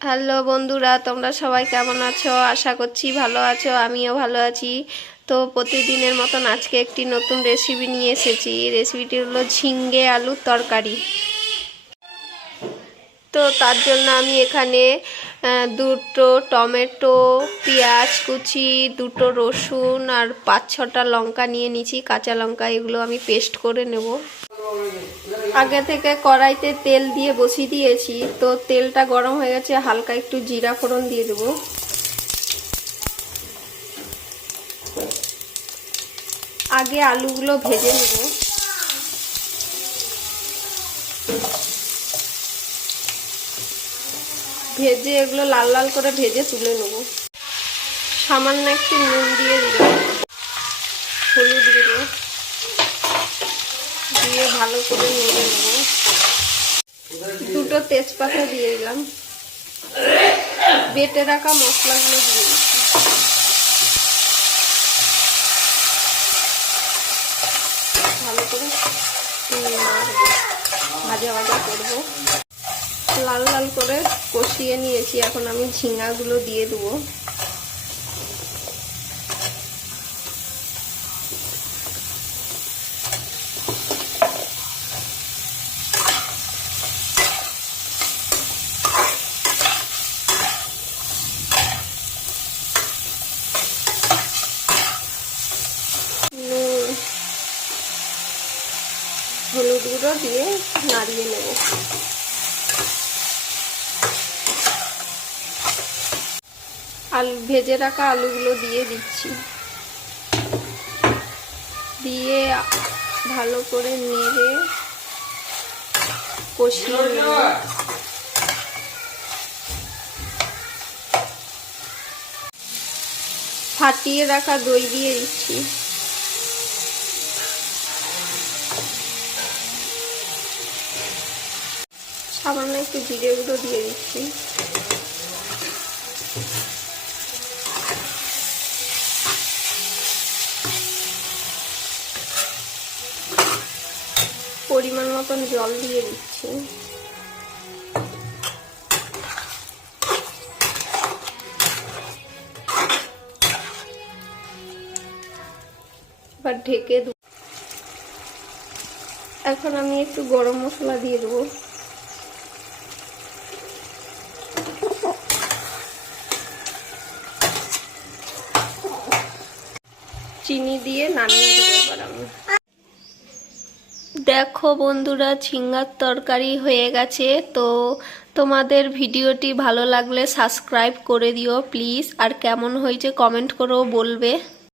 Hello বন্ধুরা, তোমরা সবাই কেমন আছো? আশা করছি ভালো আছো, আমিও ভালো আছি। তো প্রতিদিনের মতন আজকে একটি নতুন রেসিপি নিয়ে এসেছি। রেসিপিটি হলো ঝিঙ্গে আলুর তরকারি। তো তার জন্য আমি এখানে দুটো টমেটো, পেঁয়াজ কুচি, দুটো রসুন আর 5-6টা লঙ্কা নিয়ে নিয়েছি, কাঁচা লঙ্কা। এগুলো আমি পেস্ট করে নেব। আগে থেকে কড়াইতে তেল দিয়ে বসিয়ে দিয়েছি, তো তেলটা গরম হয়ে গেছে। হালকা একটু জিরা ফোড়ন দিয়ে দেব। আগে আলুগুলো ভেজে নেব। ভেজে এগুলো লাল লাল করে ভেজে তুলে নেব। সামান্য একটু নুন দিয়ে দিলাম, হলুদ গুঁড়ো দিয়ে ভালো করে নেড়ে নেব। দুটো তেজপাতা দিয়ে দিলাম। বেটে রাখা মশলাগুলো দিয়ে দিচ্ছি। ভালো করে ভাজা ভাজা করবো। লাল লাল করে কষিয়ে নিয়েছি। এখন আমি ঝিঙ্গাগুলো দিয়ে দেবো। হলুদ গুঁড়ো দিয়ে নাড়িয়ে নেব। আলু ভেজে রাখা আলুগুলো দিয়ে দিচ্ছি। দিয়ে ভালো করে নেড়ে কষিয়ে নেব। ফাটিয়ে রাখা দই দিয়ে দিচ্ছি। সামান্য একটু জিরে গুঁড়ো দিয়ে দিচ্ছি। পরিমাণ মতন জল দিয়ে দিচ্ছি। এবার ঢেকে দেব। এখন আমি একটু গরম মশলা দিয়ে দেবো। চিনি দিয়ে নামিয়ে দেবো এবার আমি। দেখো বন্ধুরা, ঝিঙ্গার তরকারি হয়ে গেছে। তো তোমাদের ভিডিওটি ভালো লাগলে সাবস্ক্রাইব করে দিও প্লিজ। আর কেমন হয়েছে কমেন্ট করেও বলবে।